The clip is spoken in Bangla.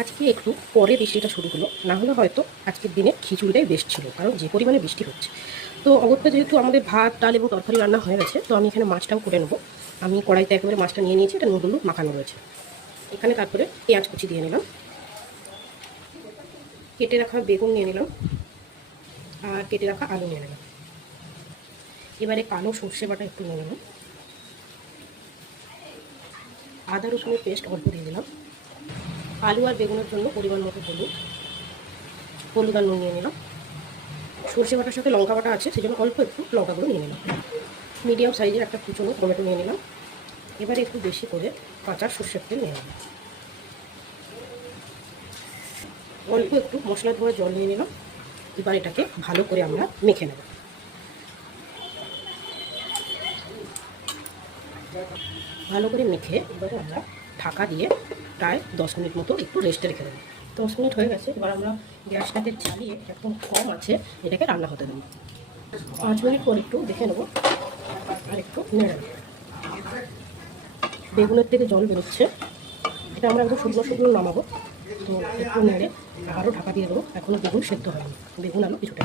আজকে একটু পরে বৃষ্টিটা শুরু হলো, না হলে হয়তো আজকের দিনে খিচুড়িটাই বেস্ট ছিল, কারণ যে পরিমাণে বৃষ্টি হচ্ছে। তো অগত্যা যেহেতু আমাদের ভাত ডাল এবং তরকারি রান্না হয়ে গেছে, তো আমি এখানে মাছটাও করে নেবো। আমি কড়াইতে একেবারে মাছটা নিয়ে নিয়েছি, এটা নুন হলুদ মাখানো রয়েছে। এখানে তারপরে পেঁয়াজ কুচি দিয়ে নিলাম, কেটে রাখা বেগুন নিয়ে নিলাম, আর কেটে রাখা আলু নিয়ে নিলাম। এবারে কালো সর্ষে বাটা একটু নিয়ে নিলাম, আদা রসুনের পেস্ট অল্প দিয়ে দিলাম, আলু আর বেগুনের জন্য পরিমাণ মতো হলুদ আর নুন নিয়ে নিলাম। সর্ষে বাটার সাথে লঙ্কা বাটা আছে, সেই জন্য অল্প একটু লঙ্কাগুলো নিয়ে নিলাম। মিডিয়াম সাইজের একটা কুচনো টমেটো নিয়ে নিলাম। এবারে একটু বেশি করে কাঁচা সর্ষের তেল নিয়ে নিলাম, অল্প একটু মশলা ধোয়া জল নিয়ে নিলাম। এবার এটাকে ভালো করে আমরা মেখে নেব। ভালো করে মেখে এবারে আমরা ঢাকা দিয়ে প্রায় 10 মিনিট মতো একটু রেস্টে রেখে দেবো। 10 মিনিট হয়ে গেছে, এবার আমরা গ্যাসটাকে চালিয়ে একদম কম আছে এটাকে রান্না হতে দেবো। 5 মিনিট পর একটু দেখে নেবো, আর একটু নেড়ে নেবো। বেগুনের থেকে জল বেরোচ্ছে, এটা আমরা একদম শুকনো শুকনো নামাবো। তো একটু নেড়ে আবারও ঢাকা দিয়ে দেবো, এখনও বেগুন সেদ্ধ হয়নি, বেগুন আলু কিছুটা।